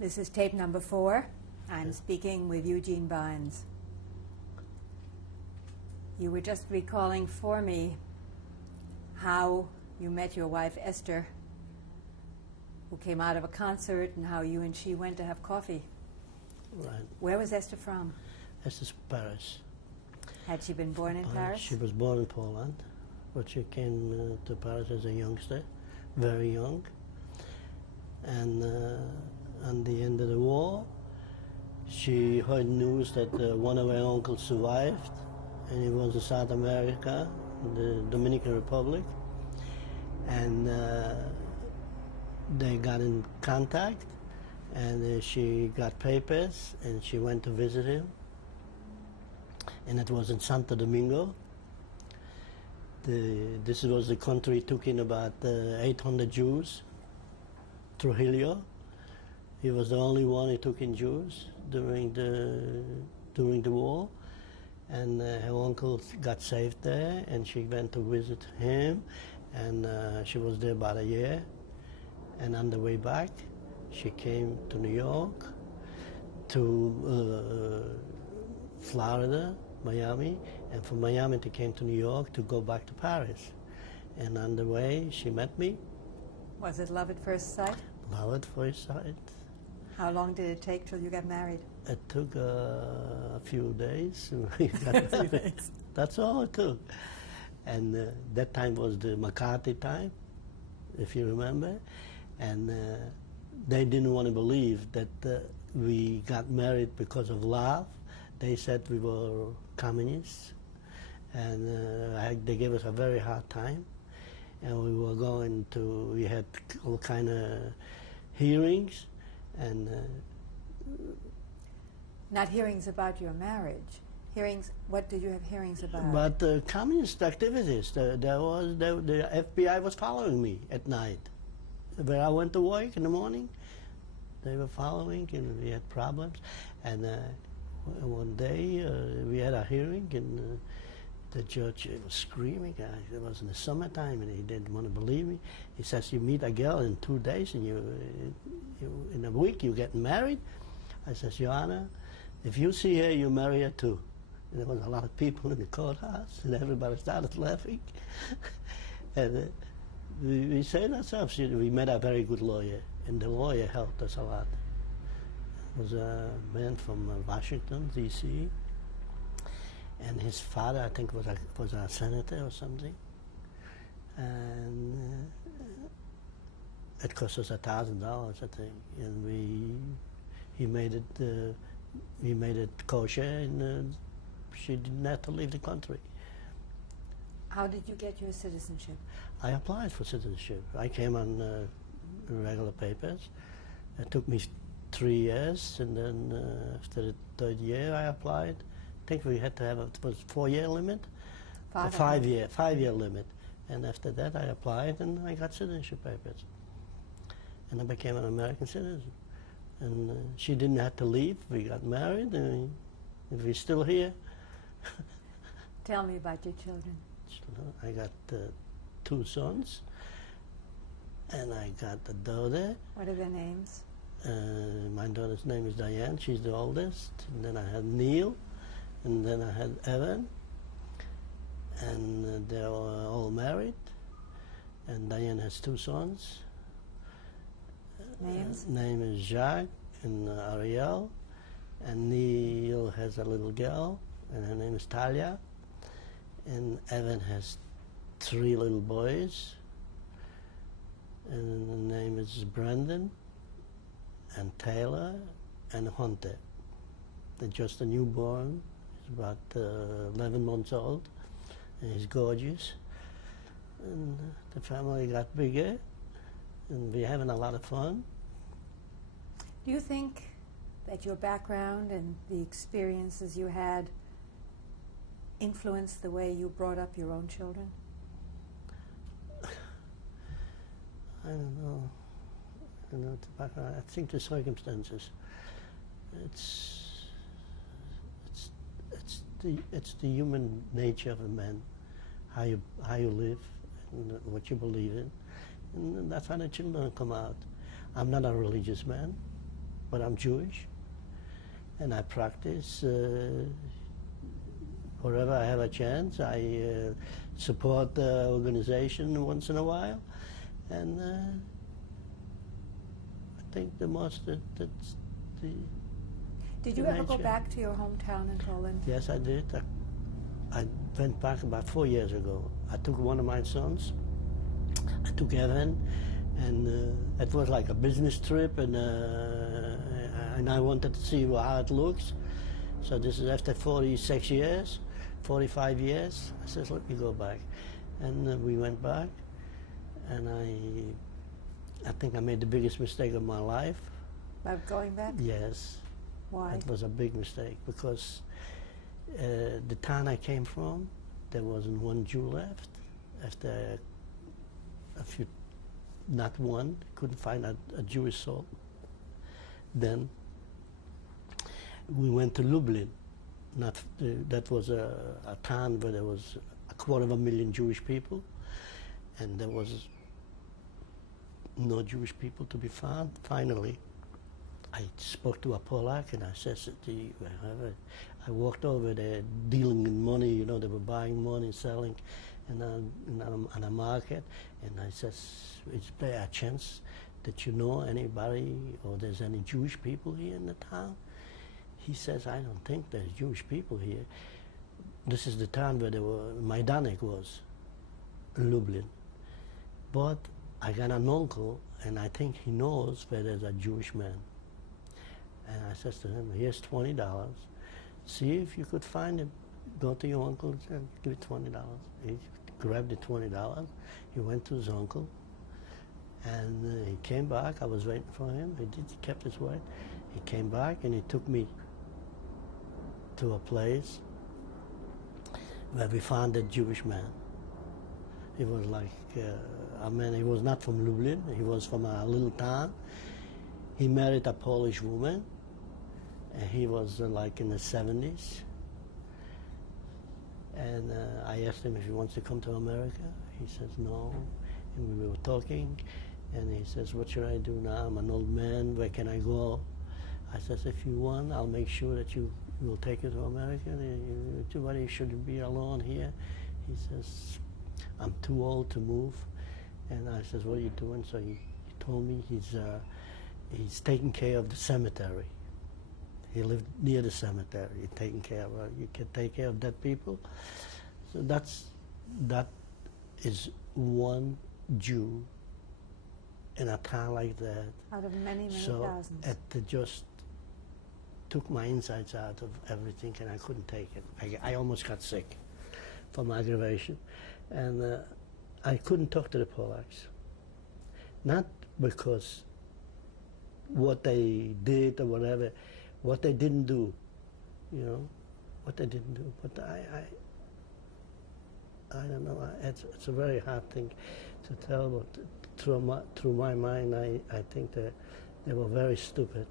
This is tape number 4. I'm speaking with Eugene Bynes. You were just recalling for me how you met your wife Esther, who came out of a concert, and how you and she went to have coffee. Right. Where was Esther from? Esther's Paris. Had she been born in Paris? She was born in Poland, but she came to Paris as a youngster, very young. And at the end of the war, she heard news that one of her uncles survived, and he was in South America, the Dominican Republic. And they got in contact, and she got papers, and she went to visit him. And it was in Santo Domingo. This was the country took in about 800 Jews. Trujillo. He was the only one who took in Jews during the war. And her uncle got saved there, and she went to visit him, and she was there about a year. And on the way back, she came to New York, to Florida, Miami, and from Miami she came to New York to go back to Paris. And on the way, she met me. Was it love at first sight? Love at first sight. How long did it take till you got married? It took a few days. We got married. That's all it took. And that time was the McCarthy time, if you remember. And they didn't want to believe that we got married because of love. They said we were communists. And they gave us a very hard time. And we had all kind of hearings, and not hearings about your marriage. Hearings. What did you have hearings about? About communist activities. The FBI was following me at night. Where I went to work in the morning, they were following, and we had problems. And one day we had a hearing, and the judge was screaming. It was in the summertime, and he didn't want to believe me. He says, "You meet a girl in 2 days, and you in a week you get married?" I says, "Your Honor, if you see her, you marry her too." And there was a lot of people in the courthouse, and everybody started laughing. And we said ourselves, we met a very good lawyer, and the lawyer helped us a lot. It was a man from Washington, D.C., and his father, I think, was a senator or something. And it cost us $1,000, I think. And he made it kosher, and she didn't have to leave the country. How did you get your citizenship? I applied for citizenship. I came on regular papers. It took me 3 years, and then after the 3rd year I applied. I think we had to have it was 4-year limit, a 5-year limit, and after that I applied and I got citizenship papers, and I became an American citizen. And she didn't have to leave. We got married, and we're still here. Tell me about your children. I got 2 sons, and I got a daughter. What are their names? My daughter's name is Diane. She's the oldest. And then I had Neil. And then I had Evan, and they're all married, and Diane has 2 sons. Names? Name is Jacques and Ariel, and Neil has a little girl, and her name is Talia, and Evan has 3 little boys, and the name is Brandon, and Taylor, and Hunter. They're just a newborn. About 11 months old, and he's gorgeous. And the family got bigger, and we're having a lot of fun. Do you think that your background and the experiences you had influenced the way you brought up your own children? I don't know. I think the circumstances. It's the human nature of a man, how you live, and what you believe in, and that's how the children come out. I'm not a religious man. but I'm Jewish, and I practice wherever I have a chance. I support the organization once in a while, and I think that's the. Did you ever go back to your hometown in Poland? Yes, I did. I went back about 4 years ago. I took one of my sons. I took Evan, and it was like a business trip, and I wanted to see how it looks. So this is after 46 years, 45 years. I said, let me go back, and we went back, and I think I made the biggest mistake of my life. By going back? Yes. Why? It was a big mistake because the town I came from, there wasn't one Jew left. After a few, not one, couldn't find a Jewish soul. Then we went to Lublin. That was a town where there was 250,000 Jewish people, and there was no Jewish people to be found. Finally, I spoke to a Polak, and I said, I walked over there dealing in money, you know, they were buying money, selling on a market, and I said, is there a chance that you know anybody or there's any Jewish people here in the town? He says, I don't think there's Jewish people here. This is the town where Majdanek was, Lublin. But I got an uncle, and I think he knows where there's a Jewish man. And I says to him, here's $20. See if you could find him. Go to your uncle and give it $20. He grabbed the $20. He went to his uncle, and he came back. I was waiting for him. He kept his word. He came back, and he took me to a place where we found a Jewish man. He was like, he was not from Lublin. He was from a little town. He married a Polish woman, and he was like in the 70s. And I asked him if he wants to come to America. He says no. And we were talking, and he says, what should I do now? I'm an old man. Where can I go? I says, if you want, I'll make sure that you will take you to America. Everybody shouldn't be alone here. He says, I'm too old to move. And I says, what are you doing? So he told me he's taking care of the cemetery. He lived near the cemetery, taking care of you can take care of dead people. So that is one Jew in a town like that. Out of many, many so thousands. It just took my insides out of everything, and I couldn't take it. I almost got sick from aggravation. And I couldn't talk to the Polacks. Not because what they did or whatever, what they didn't do, you know, what they didn't do. But I don't know. It's a very hard thing to tell. But through my mind, I think that they were very stupid.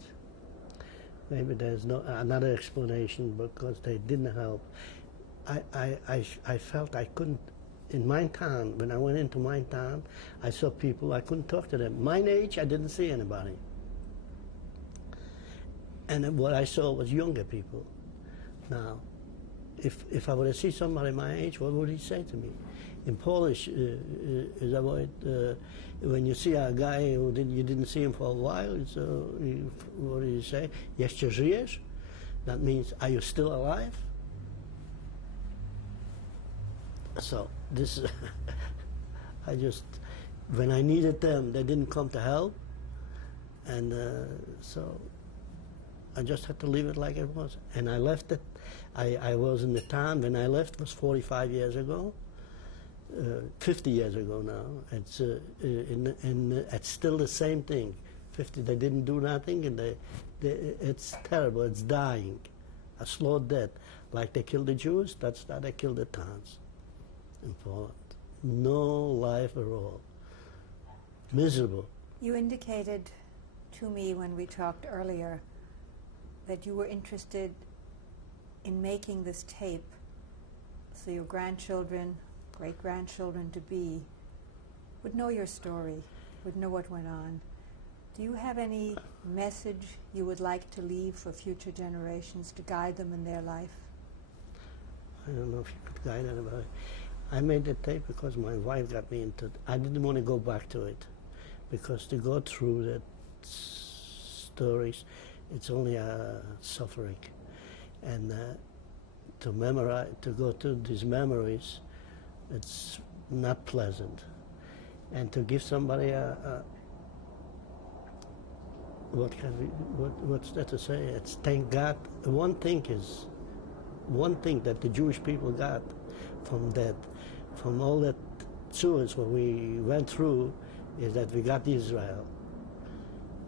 Maybe there's another explanation because they didn't help. I felt I couldn't. In my town, when I went into my town, I saw people, I couldn't talk to them. My age, I didn't see anybody. And what I saw was younger people. Now, if I were to see somebody my age, what would he say to me? In Polish, is that what, when you see a guy who you didn't see him for a while, what do you say? Jeszcze żyjesz? That means, are you still alive? So this, when I needed them, they didn't come to help, and so I just had to leave it like it was. And I left it. I was in the town when I left. Was 45 years ago, 50 years ago now. It's it's still the same thing. 50. They didn't do nothing, and it's terrible. It's dying, a slow death. Like they killed the Jews. That's how they killed the towns in Poland. No life at all. Miserable. You indicated to me when we talked earlier that you were interested in making this tape so your grandchildren, great-grandchildren to be, would know your story, would know what went on. Do you have any message you would like to leave for future generations to guide them in their life? I don't know if you could guide anybody. I made the tape because my wife got me into it. I didn't want to go back to it because to go through that stories, it's only suffering. And to memorize, to go through these memories, it's not pleasant. And to give somebody what's that to say? It's thank God. One thing that the Jewish people got from that, from all that sewers what we went through, is that we got Israel.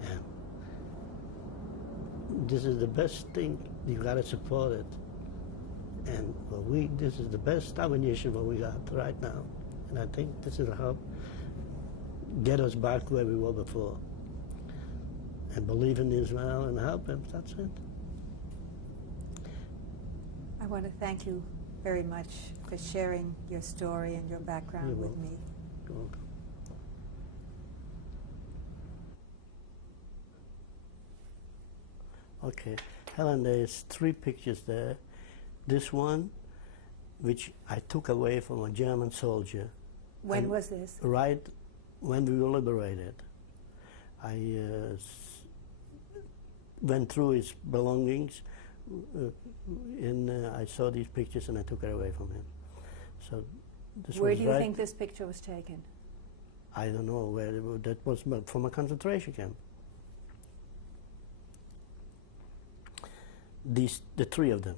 And this is the best thing. You got to support it. And this is the best ammunition what we got right now. And I think this will help get us back where we were before. And believe in Israel and help him. That's it. I want to thank you very much for sharing your story and your background with me. You're welcome. Okay, Helen, there's 3 pictures there. This one, which I took away from a German soldier. When was this? Right when we were liberated. I went through his belongings, and I saw these pictures and I took it away from him. So this Where was do you right, think this picture was taken? I don't know where that was, from a concentration camp. The 3 of them.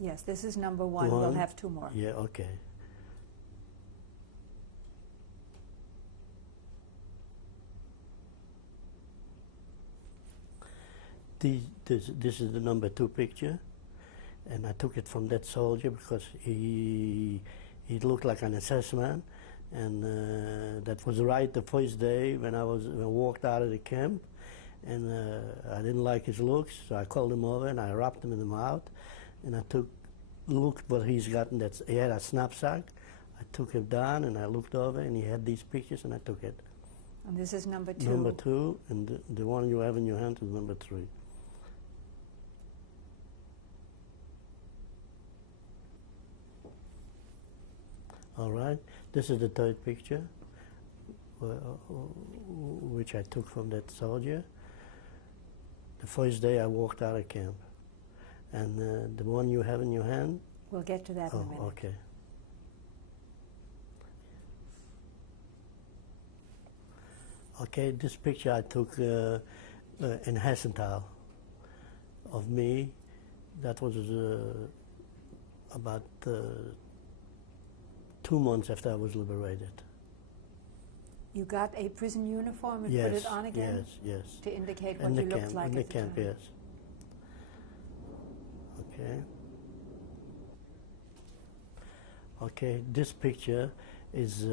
Yes, this is number 1. We'll have 2 more. Yeah, okay. This is the number 2 picture, and I took it from that soldier because he looked like an SS man, and that was right the first day when I walked out of the camp, and I didn't like his looks, so I called him over and I rapped him in the mouth, and I looked what he's gotten. He had a knapsack. I took him down and I looked over and he had these pictures and I took it. And this is number 2. Number 2, and the one you have in your hand is number 3. All right, this is the 3rd picture, which I took from that soldier. The first day I walked out of camp. And the one you have in your hand? We'll get to that in a minute. Okay. Okay, this picture I took in Hessenthal of me. That was about 2 months after I was liberated. You got a prison uniform and Yes, put it on again? yes. To indicate what In you the looked camp, like in the at the camp, time. yes. Okay. Okay, this picture is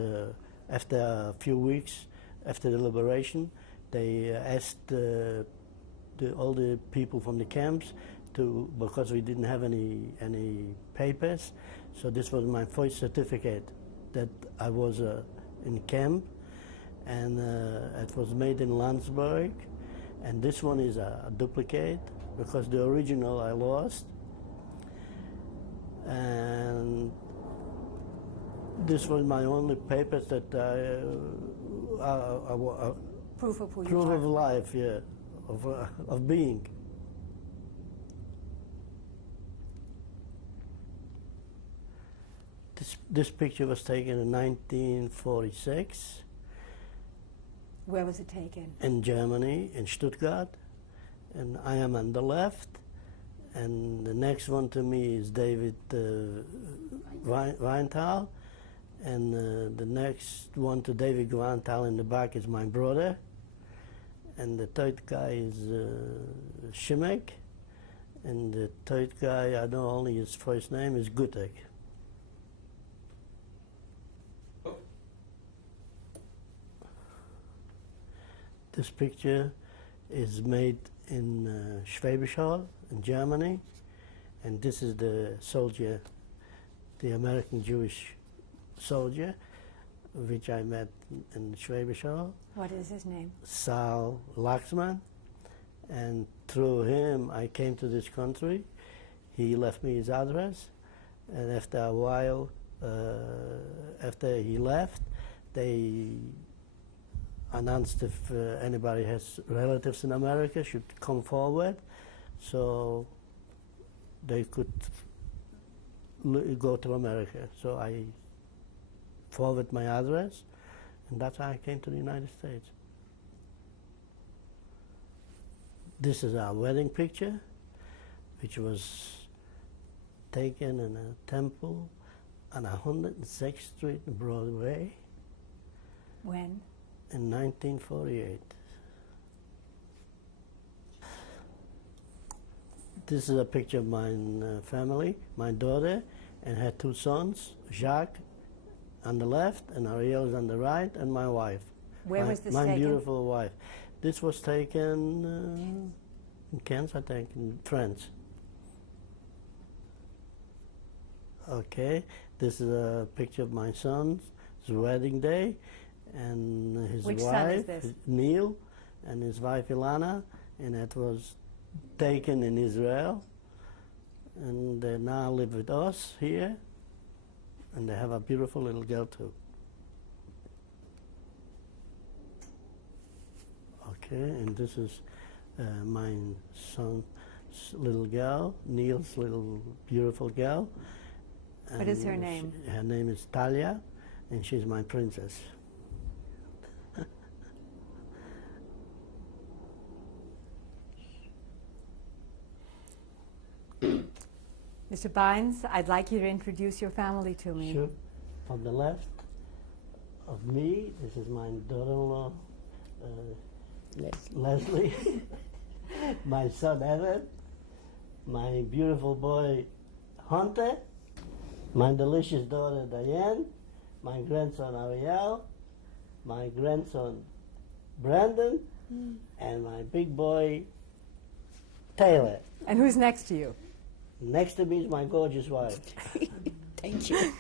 after a few weeks after the liberation, they asked all the people from the camps because we didn't have any papers, so this was my first certificate that I was in camp, and it was made in Landsberg, and this one is a duplicate because the original I lost. And this was my only papers that Proof of who you proof are. of life, yeah, of being. This picture was taken in 1946 Where was it taken? in Germany, in Stuttgart, and I am on the left. And the next one to me is David Weinthal, and the next one to David Weinthal in the back is my brother, and the 3rd guy is Shimek, and the 3rd guy, I know only his first name, is Gutek. This picture is made in Schwäbisch Hall in Germany, and this is the soldier, the American Jewish soldier. which I met in Schwäbisch Hall, What is his name? Sal Laxman, and through him I came to this country. He left me his address, and after a while, after he left, they announced if anybody has relatives in America should come forward, so they could go to America. So I forwarded my address, and that's how I came to the United States. This is our wedding picture, which was taken in a temple on 106th Street in Broadway When? in 1948. This is a picture of my family, my daughter, and her two sons, Jacques on the left, and Ariel is on the right, and my wife. Where was this my taken? beautiful wife. This was taken in Cannes, I think, in France. Okay, this is a picture of my son's wedding day, and his Which wife, son is this? Neil, and his wife, Ilana, and it was taken in Israel, and they now live with us here, and they have a beautiful little girl too. Okay, and this is my son's little girl, Neil's little beautiful girl. What is her And name? Her name is Talia, and she's my princess. Mr. Bynes, I'd like you to introduce your family to me. Sure. On the left of me, this is my daughter-in-law, Leslie, my son Evan, my beautiful boy Hunter, my delicious daughter Diane, my grandson Ariel, my grandson Brandon, and my big boy Taylor. And who's next to you? Next to me is my gorgeous wife. Thank you.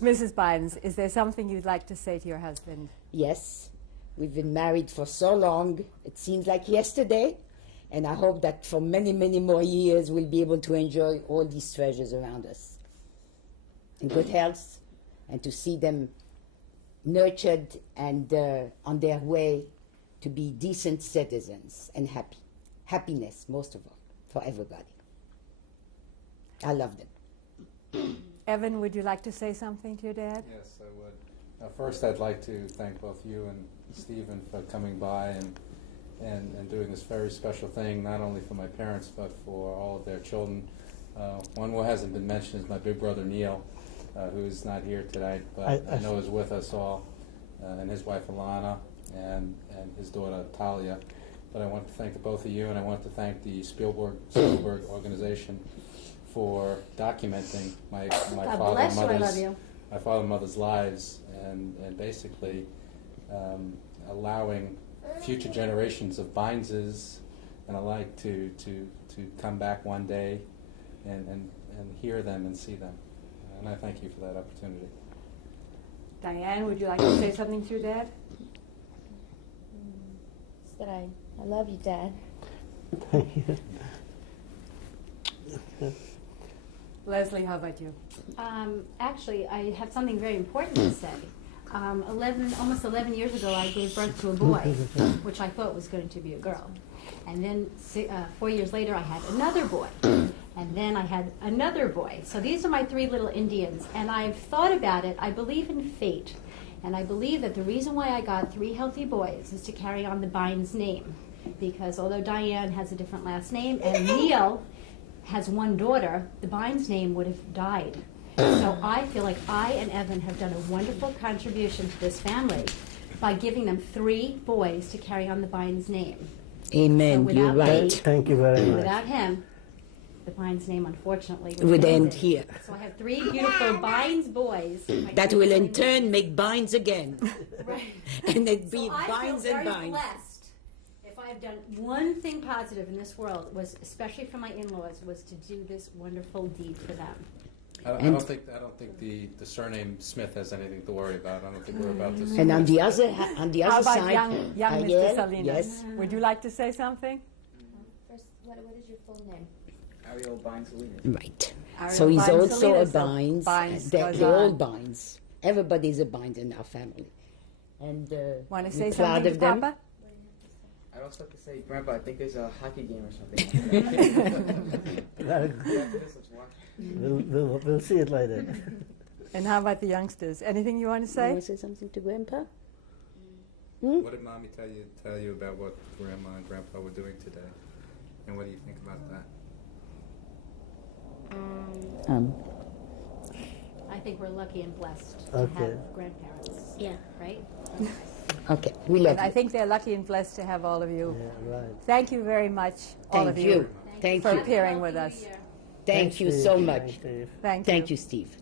Mrs. Bynes, is there something you'd like to say to your husband? Yes, we've been married for so long, it seems like yesterday, and I hope that for many, many more years we'll be able to enjoy all these treasures around us in good health, and to see them nurtured and on their way to be decent citizens and happy. Happiness, most of all, for everybody. I love them. Evan, would you like to say something to your dad? Yes, I would. First, I'd like to thank both you and Stephen for coming by and doing this very special thing, not only for my parents, but for all of their children. One who hasn't been mentioned is my big brother, Neil, who's not here tonight, but I know is with us all, and his wife, Alana, and his daughter, Talia. But I want to thank the both of you, and I want to thank the Spielberg organization for documenting my father and mother's lives, and basically allowing future generations of Byneses and alike to come back one day and hear them and see them. And I thank you for that opportunity. Diane, would you like to say something to your dad? Just that I love you, Dad. Leslie, how about you? Actually, I have something very important to say. Almost 11 years ago, I gave birth to a boy, which I thought was going to be a girl. And then 4 years later, I had another boy. And then I had another boy. So these are my three little Indians. And I've thought about it. I believe in fate. And I believe that the reason why I got three healthy boys is to carry on the Bynes name. Because although Diane has a different last name and Neil has one daughter, the Bynes name would have died. So I feel like I and Evan have done a wonderful contribution to this family by giving them three boys to carry on the Bynes name. Amen. So You're without right. me, Thank you very much. without him, the Bynes name unfortunately Would be end ended. here. So I have three beautiful Bynes boys. That will in turn make Bynes again. Right. And it'd be So I Bynes feel and very Bynes. blessed. If I've done one thing positive in this world, was especially for my in-laws, was to do this wonderful deed for them. I And- don't think the surname Smith has anything to worry about. I don't think we're about to. And on the other How about side, young Mr. Ariel, Salinas? yes. Would you like to say something? First, what is your full name? Ariel Bynes Salinas. Right. Ariel So he's Bynes also a Salinas, so Bynes. Bynes They're goes all on. Bynes. Everybody's a Bynes in our family. And Want to we're say proud something, of them. Papa? I'd also like to say, Grandpa, I think there's a hockey game or something. Very good. After this, let's watch. We'll see it later. And how about the youngsters? Anything you want to You say? want to say something to Grandpa? What did Mommy tell you about what Grandma and Grandpa were doing today? And what do you think about that? I think we're lucky and blessed to Okay. have grandparents. Yeah. Right? Okay, we love And I you. think they're lucky and blessed to have all of you. Yeah, right. Thank you very much, all Thank of you. Thank for you. appearing with us. Thank you Steve. so Thanks, much. Steve. Thank you. Thank you, Steve.